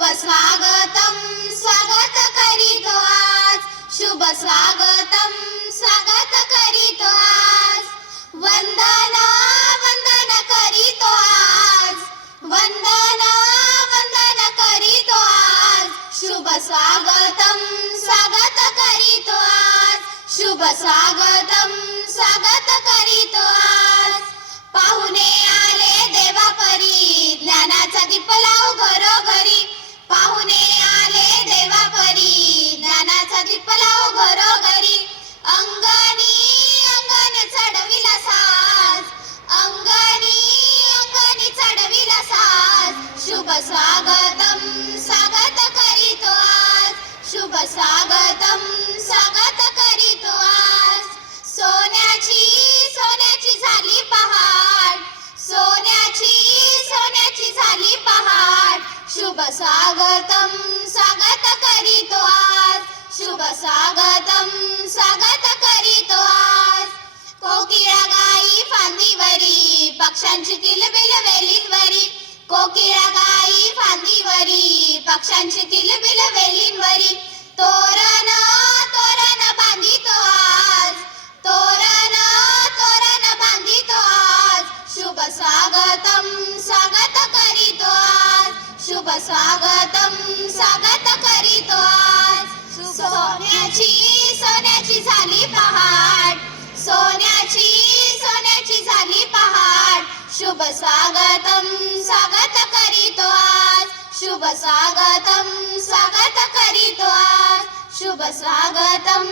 शुभ स्वागतम स्वागत करीतो आज। शुभ स्वागतम स्वागत करीतो आज। वंदना वंदन करीतो आज। वंदना वंदन करीतो आज। शुभ स्वागतम स्वागत करीतो आज। शुभ स्वागतम स्वागत शुभ स्वागतम स्वागत करीतो आज. शुभ स्वागतम स्वागत करीतो आज. सोन्याची सोन्याची झाली पहाड. सोन्याची सोन्याची झाली पहाड. शुभ स्वागतम स्वागत करीतो आज. शुभ स्वागतम स्वागत करीतो आज. कोकिळा गाई फांदीवरी पक्ष्यांची किलबिल वेलींवरी. कोकिळा पक्षांची पक्ष्यांची किलबिल वेलींवरी. तोरण तोरण बांधितो आज. तोरण तोरण बांधितो आज. शुभ स्वागतम स्वागत करीतो आज. शुभ स्वागतम स्वागत करीतो आज. सोन्याची सोन्याची झाली पहाट. सोन्याची सोन्याची झाली पहाट. शुभ स्वागतम स्वागतम स्वागत करीतो आज शुभ स्वागतम